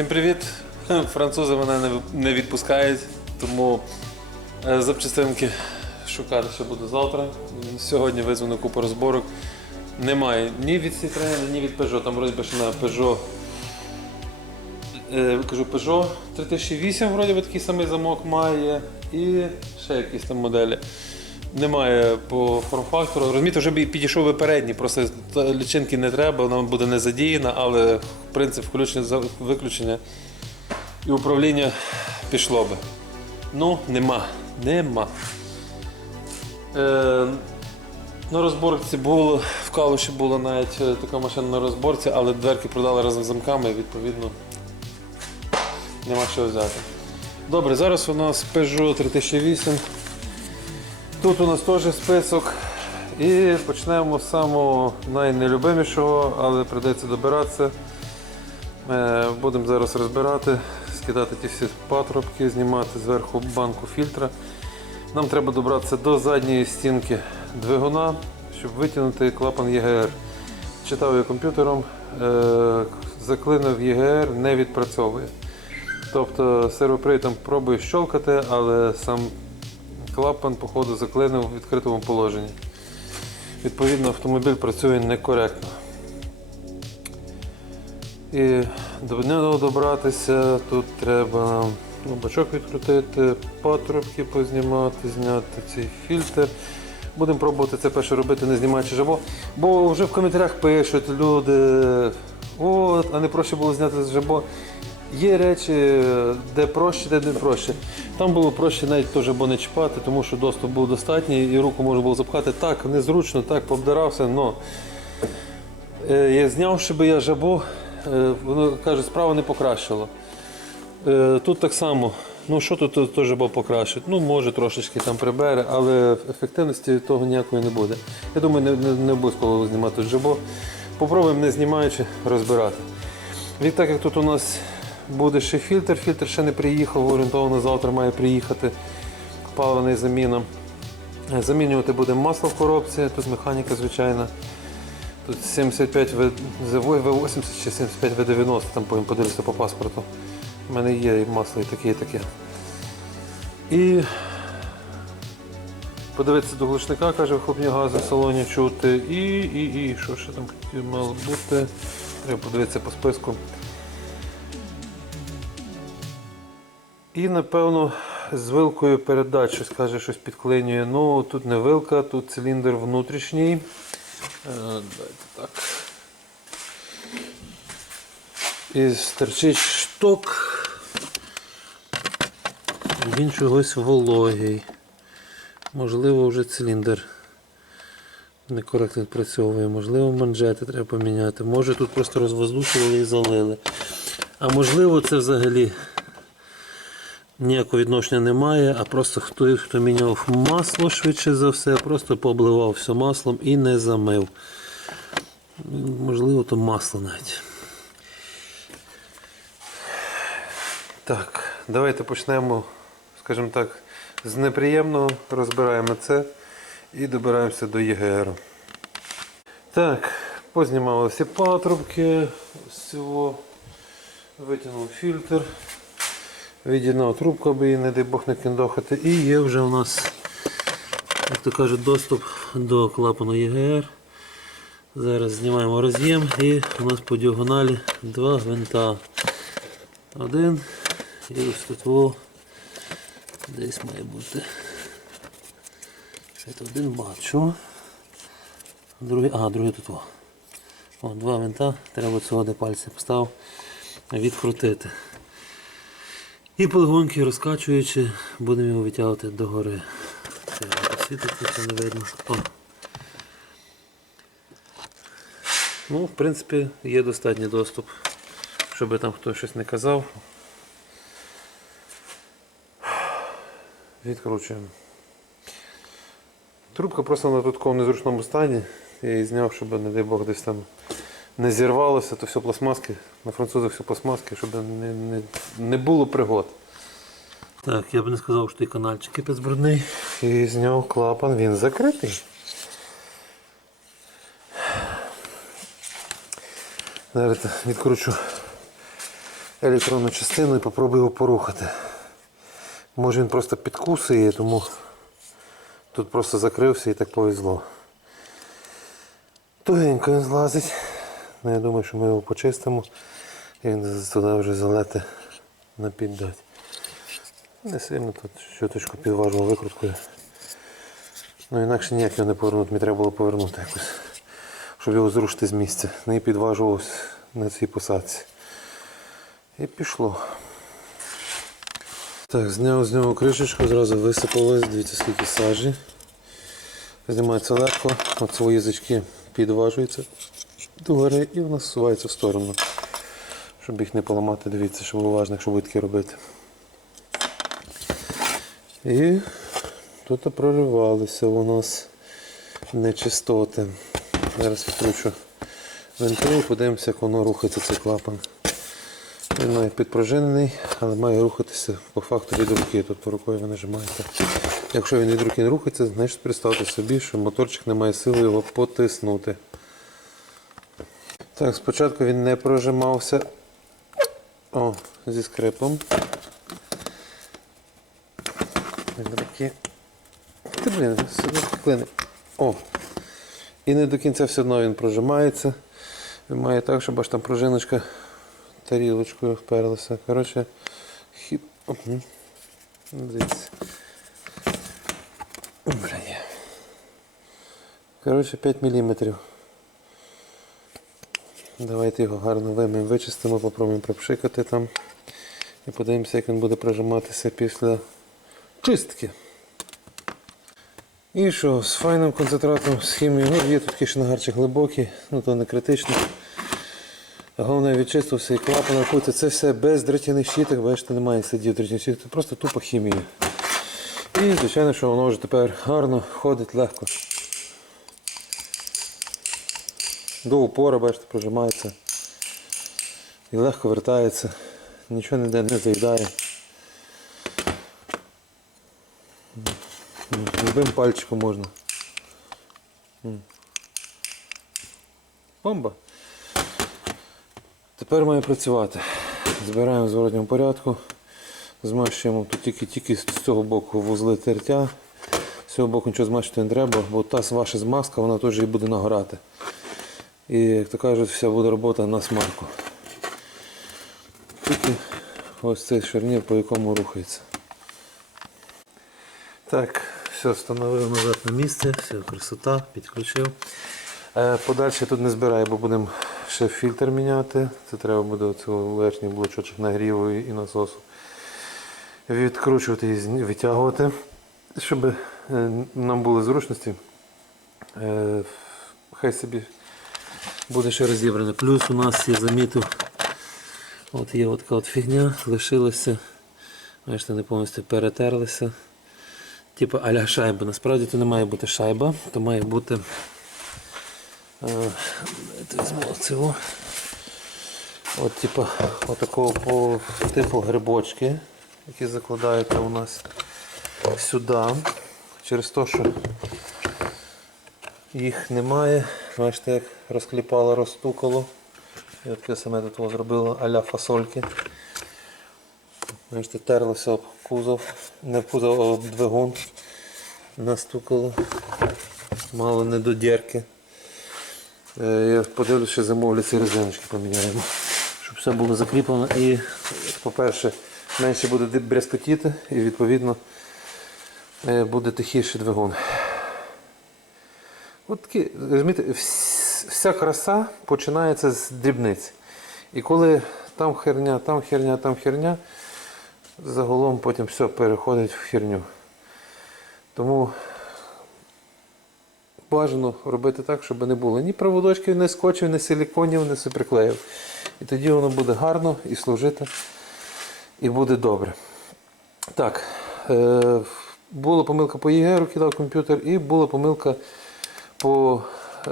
Всім привіт! Французи мене не відпускають, тому е, запчастинки шукати ще буду завтра. Сьогодні визвано купу розборок. Немає ні від Citroen, ні від Peugeot. Там вроді ще на Peugeot. Е, кажу, Peugeot 3008 вроді би такий самий замок має. І ще якісь там моделі. Немає по форм-фактору. Розумієте, вже і підійшов би передній, просто лічинки не треба, вона буде не задіяна, але принцип включення виключення і управління пішло би. Ну, нема. Нема. Е, на розборці було, в Калуші була навіть е, така машина на розборці, але дверки продали разом з замками, відповідно, нема що взяти. Добре, зараз у нас Peugeot 3008. Тут у нас теж список. І почнемо з самого найнелюбимішого, але прийдеться добиратися. Е, Будемо зараз розбирати, скидати ті всі патрубки, знімати зверху банку фільтра. Нам треба добратися до задньої стінки двигуна, щоб витягнути клапан ЄГР. Читав я комп'ютером, е, заклинив ЄГР, не відпрацьовує. Тобто сервопривід там пробує щолкати, але сам клапан, походу, заклинив в відкритому положенні. Відповідно, автомобіль працює некоректно. І до нього добратися тут треба нам ну, бачок відкрутити, патрубки познімати, зняти цей фільтр. Будемо пробувати це перше робити, не знімаючи жабо. Бо вже в коментарях пишуть люди, от, а не проще було зняти жабо. Є речі, де проще, де не проще. Там було проще навіть то жабо не чіпати, тому що доступ був достатній і руку можна було запхати. Так, незручно, так, пообдирався, але Я зняв, щоб я жабо, е, воно каже, справа не покращило. Е, Тут так само, ну що тут жабо покращить? Ну, може трошечки там прибере, але ефективності того ніякої не буде. Я думаю, не, не, не обов'язково знімати жабо. Попробуємо не знімаючи розбирати. Відтак як тут у нас буде ще фільтр, фільтр ще не приїхав, орієнтовано завтра має приїхати паливний заміна. Замінювати будемо масло в коробці, тут механіка звичайна. Тут 75 В- В80 чи 75 В90, там потім подивлюся по паспорту. У мене є і масло і таке, і таке. І подивитися до глушника, каже, вихлопні гази в салоні чути. І, і, і, що ще там мало бути. Треба подивитися по списку. І напевно з вилкою передач щось каже, щось підклинює. Ну тут не вилка, тут циліндр внутрішній. Е, Давайте так. І стерчить шток. Він чогось вологий. Можливо, вже циліндр некоректно відпрацьовує, можливо, манжети треба поміняти. Може тут просто розвоздушували і залили. А можливо, це взагалі ніякого відношення немає, а просто хто, хто міняв масло швидше за все, просто пообливав все маслом і не замив. Можливо, то масло навіть. Так, давайте почнемо, скажімо так, з неприємного, розбираємо це і добираємося до ЄГР. Так, познімали всі патрубки з цього, витягнув фільтр. Від'єднав трубку, аби її, не дай Бог, не кіндохати. І є вже у нас, як то кажуть, доступ до клапану ЄГР. Зараз знімаємо роз'єм і у нас по діагоналі два гвинта. Один і ось десь має бути. Це один бачу. Другий, а, другий тут. О, два винта, треба цього де пальці поставив, відкрутити. І полегоньки розкачуючи, будемо його витягувати догори. Це не видно. О. Ну, в принципі, є достатній доступ, щоб там хтось щось не казав. Відкручуємо. Трубка просто на такому незручному стані. Я її зняв, щоб, не дай Бог, десь там не зірвалося, то все пластмаски. На французах все пластмаски, щоб не, не, не було пригод. Так, я б не сказав, що той канальчик кипець брудний. І зняв клапан, він закритий. Зараз відкручу електронну частину і попробую його порухати. Може він просто підкусує, тому тут просто закрився і так повезло. Тугенько він злазить. Ну, я думаю, що ми його почистимо і туди вже залети на піддать. Не сильно тут щоточку підважував викруткою. Ну інакше ніяк його не повернути, мені треба було повернути якось, щоб його зрушити з місця. Не і підважувався на цій посадці. І пішло. Так, зняв з нього кришечку, зразу висипалось, дивіться скільки сажі. Знімається легко, от свої язички підважуються догори і вона зсувається в сторону. Щоб їх не поламати, дивіться, щоб уважно, якщо будете робити. І тут проривалися у нас нечистоти. Зараз відкручу вентиль і подивимося, як воно рухається цей клапан. Він має підпружинений, але має рухатися по факту від руки. Тут по рукою ви нажимаєте. Якщо він від руки не рухається, значить представте собі, що моторчик не має сили його потиснути. Так, спочатку він не прожимався. О, зі скрипом. Ти блін, одно клини. О! І не до кінця все одно він прожимається. Він має так, щоб аж там пружиночка тарілочкою вперлася. Коротше, хіп. Угу. Дивіться. Бля, є. Коротше, 5 мм. Давайте його гарно виміємо, вичистимо, попробуємо пропшикати там. І подивимося, як він буде прожиматися після чистки. І що, з файним концентратом з хімією, ну, є тут такі шнагарчик глибокі, ну то не критично. Головне відчистився і клапан рахується. Це все без дротяних щіток, бачите, немає слідів дротяних щіток, це просто тупо хімія. І звичайно, що воно вже тепер гарно ходить легко. До упора, бачите, прожимається. І легко вертається. Нічого ніде не заїдає. Любим пальчиком можна. Бомба. Тепер має працювати. Збираємо в зворотньому порядку. Змащуємо тут тільки-тільки з цього боку вузли тертя. З цього боку нічого змащувати не треба, бо та ваша змазка вона теж і буде нагорати. І, як то кажуть, вся буде робота на смарку. Тільки ось цей шарнір, по якому рухається. Так, все, встановив назад на місце, все, красота, підключив. Е, Подальше тут не збираю, бо будемо ще фільтр міняти. Це треба буде оцю верхній блочочок нагріву і насосу. Відкручувати і витягувати, щоб е, нам були зручності. Е, Хай собі буде ще розібрано. Плюс у нас я замітив, от є от от фігня, лишилася. Бачите, не повністю перетерлися. Типу аля шайба. Насправді то не має бути шайба, то має бути. Е, цього. От, типу, отакого по типу грибочки, які закладаються у нас сюди. Через те, що їх немає. Бачите, як розкліпало, розстукало. І от саме того зробило аля фасольки. Бачите, терлося об кузов, не кузов, а об двигун. Настукало. Мало не до дірки. Е, Я подивлюся, що замовлю ці резиночки поміняємо. Щоб все було закріплено і, по-перше, менше буде брязкотіти і відповідно е, буде тихіший двигун. От такі, розумієте, вся краса починається з дрібниць. І коли там херня, там херня, там херня, загалом потім все переходить в херню. Тому бажано робити так, щоб не було ні проводочків, ні скотчів, ні силіконів, ні суприклеїв. І тоді воно буде гарно і служити, і буде добре. Так, е, була помилка по ЄГРу, кидав комп'ютер, і була помилка по е,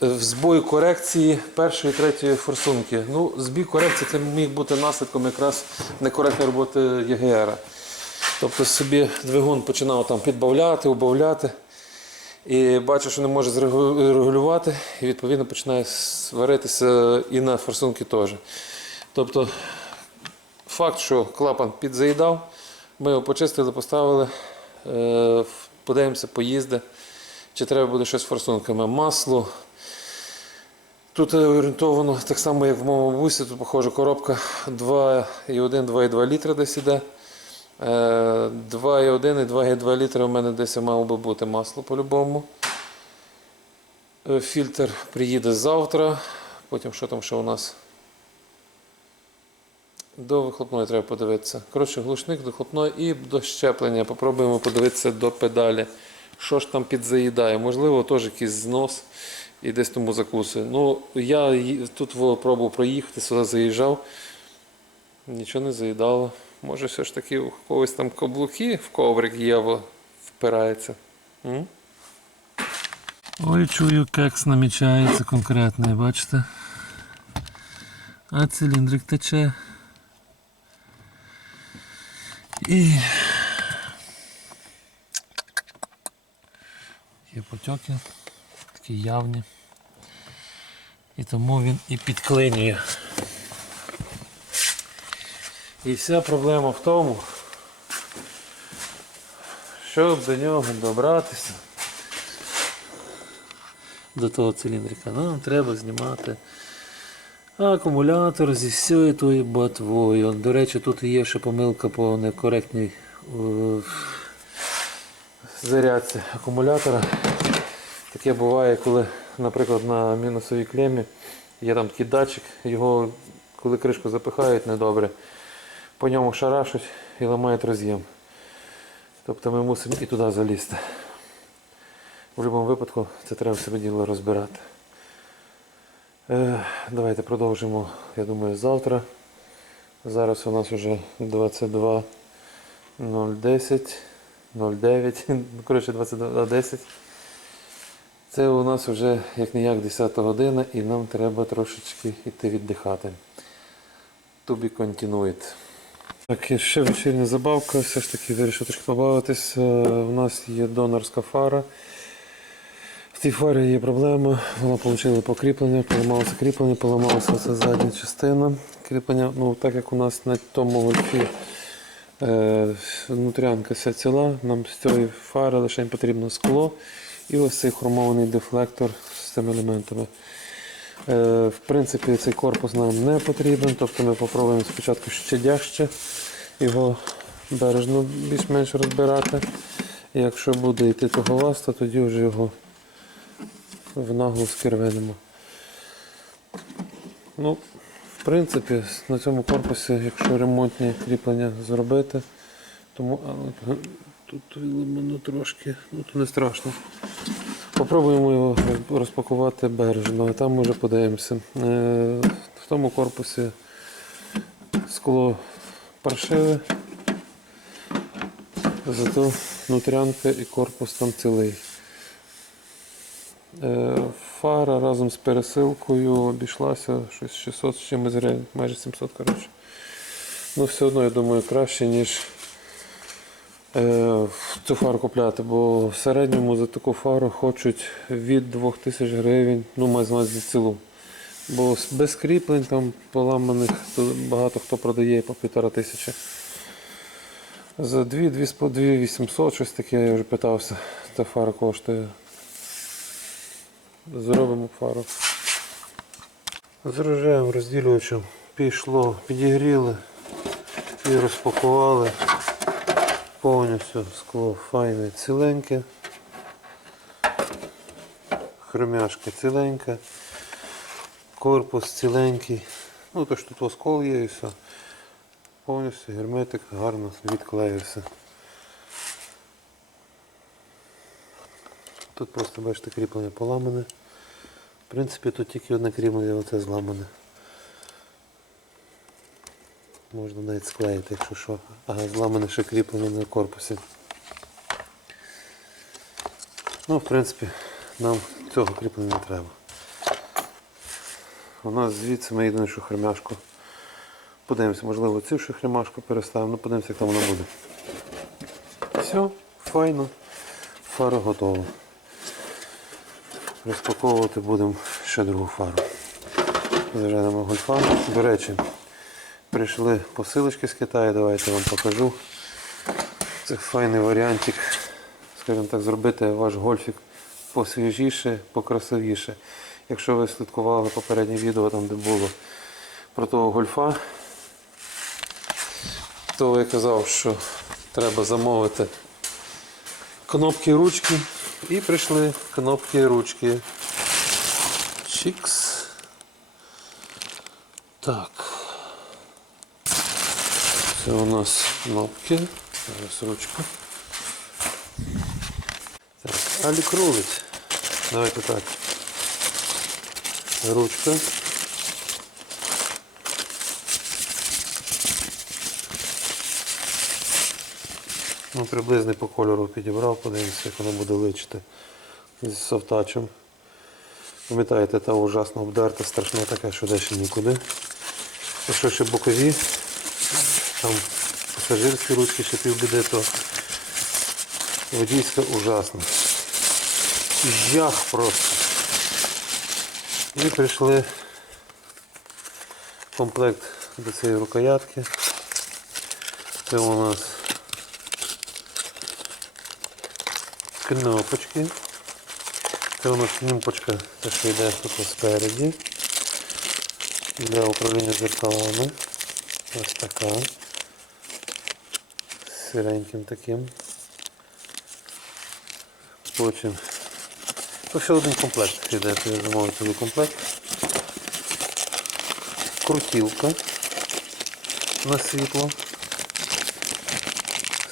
в збої корекції першої і третьої форсунки. Ну, збій корекції це міг бути наслідком якраз некоректної роботи ЄГР. Тобто собі двигун починав там підбавляти, убавляти. І бачу, що не може регулювати, і відповідно починає сваритися і на форсунки теж. Тобто, факт, що клапан підзаїдав, ми його почистили, поставили, е, подивимося, поїзди, чи треба буде щось форсунками. Масло. Тут е, орієнтовано так само, як в моєму бусі, тут, похоже, коробка 2,1, 2,2 літра десь іде. Е, 2,1 і 2,2 літра у мене десь мало би бути масло по-любому. Е, Фільтр приїде завтра. Потім що там ще у нас? До вихлопної треба подивитися. Коротше, глушник, до вихлопної і до щеплення. Попробуємо подивитися до педалі. Що ж там підзаїдає? Можливо, теж якийсь знос і десь тому закусує. Ну, я тут пробував проїхати, сюди заїжджав. Нічого не заїдало. Може, все ж таки у когось там каблуки в коврик є, впирається. М? Ой, чую, кекс намічається конкретний, бачите? А циліндрик тече. І є потьоки, такі явні. І тому він і підклинює. І вся проблема в тому, щоб до нього добратися, до того циліндрика, нам треба знімати акумулятор зі всією тою ботвою. До речі, тут є ще помилка по некоректній е, зарядці акумулятора. Таке буває, коли, наприклад, на мінусовій клемі є там такий датчик, його, коли кришку запихають недобре, по ньому шарашуть і ламають роз'єм. Тобто ми мусимо і туди залізти. В будь-якому випадку це треба себе діло розбирати. Е, давайте продовжимо, я думаю, завтра. Зараз у нас вже 22 010, 09, ну, коротше 22.10. Це у нас вже як не як 10 година і нам треба трошечки йти віддихати. To be. Так, і ще вечірня забавка, все ж таки вирішив трошки побавитись. Е, У нас є донорська фара. Цій фарі є проблема, вона отримала покріплення, поламалося кріплення, поламалася ця задня частина кріплення. Ну, так як у нас на тому гольфі е, внутрянка вся ціла, нам з цієї фари лише потрібно скло і ось цей хромований дефлектор з цими елементами. Е, в принципі, цей корпус нам не потрібен, тобто ми спробуємо спочатку ще щадяще його бережно більш-менш розбирати. Якщо буде йти того вас, то тоді вже його в наглу скервенемо. Ну, в принципі, на цьому корпусі, якщо ремонтні кріплення зробити, тому але тут виламано трошки, ну то не страшно. Попробуємо його розпакувати бережно, а там вже подивимося. Е, В тому корпусі скло паршиве, зато внутрянка і корпус там цілий. Е, Фара разом з пересилкою обійшлася щось 600 з чимось гривень, майже 700 коротше. Ну все одно, я думаю, краще, ніж е, цю фару купляти, бо в середньому за таку фару хочуть від 2000 гривень, ну на увазі цілу. Бо без кріплень там поламаних то багато хто продає по півтора тисячі. За 2, 2, 800, щось таке, я вже питався, ця фара коштує. Зробимо фару. З розділювачем пішло, підігріли і розпакували. Повністю скло файне ціленьке. Хромяшка ціленька. Корпус ціленький. Ну то ж тут оскол є і все. Повністю герметик гарно відклеївся. Тут просто бачите кріплення поламане. В принципі, тут тільки одне кріплення оце зламане. Можна навіть склеїти, якщо що. Ага, зламане ще кріплення на корпусі. Ну, в принципі, нам цього кріплення не треба. У нас звідси ми єдине, що хремяшку. Подивимося, можливо, цю ще хремашку переставимо, ну подивимося, як там воно буде. Все, файно. Фара готова. Розпаковувати будемо ще другу фару. Заженемо гольфа. До речі, прийшли посилочки з Китаю, давайте вам покажу. Це файний варіантик, скажімо так, зробити ваш гольфік посвіжіше, покрасивіше. Якщо ви слідкували попереднє відео, там де було про того гольфа, то я казав, що треба замовити кнопки ручки. І прийшли кнопки ручки. Чікс. Так. Це у нас кнопки. Зараз ручка. Так, Алік рулить. Давайте так. Ручка. Ну, приблизний по кольору підібрав, подивимося, як воно буде личити з софтачем. Пам'ятаєте, та ужасно обдерта, страшна така, що далі нікуди. Якщо ще бокові, там пасажирські ручки ще півбіди, то водійська ужасна. Жах просто. І прийшли комплект до цієї рукоятки. Це у нас кнопочки. Це у нас кнопочка, те, що тут спереді. Для управління зеркалами. Ось така. З сиреньким таким. Потім. То ще один комплект йде, я замовив цілий комплект. Крутілка на світло.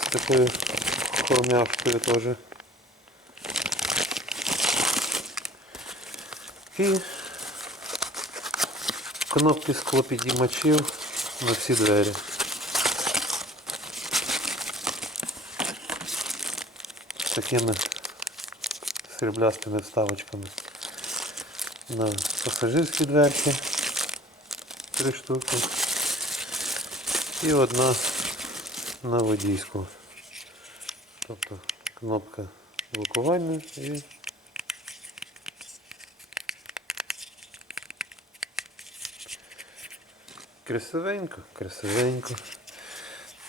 З такою хромяшкою теж. І кнопки склопідіймачів на всі двері. З такими сріблястими вставочками на пасажирські дверки. Три штуки. І одна на водійську. Тобто кнопка блокування і Красивенько, красивенько.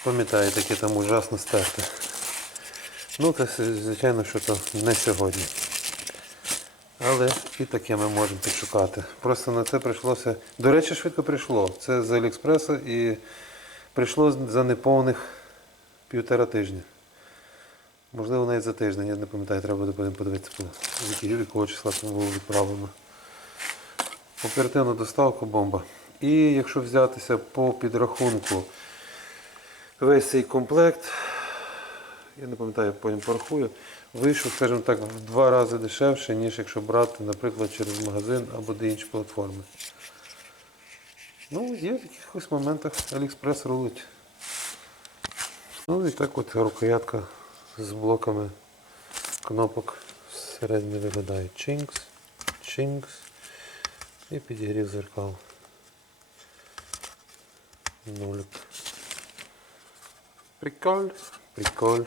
Пам'ятаєте, яке там ужасно стерте. Ну, це звичайно, що то не сьогодні. Але і таке ми можемо підшукати. Просто на це прийшлося. До речі, швидко прийшло. Це з Аліекспреса і прийшло за неповних півтора тижня. Можливо, навіть за тиждень, я не пам'ятаю, треба буде подивитися, з якого числа це було відправлено. Оперативна доставка бомба. І якщо взятися по підрахунку весь цей комплект, я не пам'ятаю, потім порахую, вийшов, скажімо так, в два рази дешевше, ніж якщо брати, наприклад, через магазин або де інші платформи. Ну, є в якихось моментах Аліекспрес рулить. Ну і так от рукоятка з блоками кнопок всередині виглядає. Чинкс, чинкс і підігрів зеркал. Нулик. Приколь, приколь.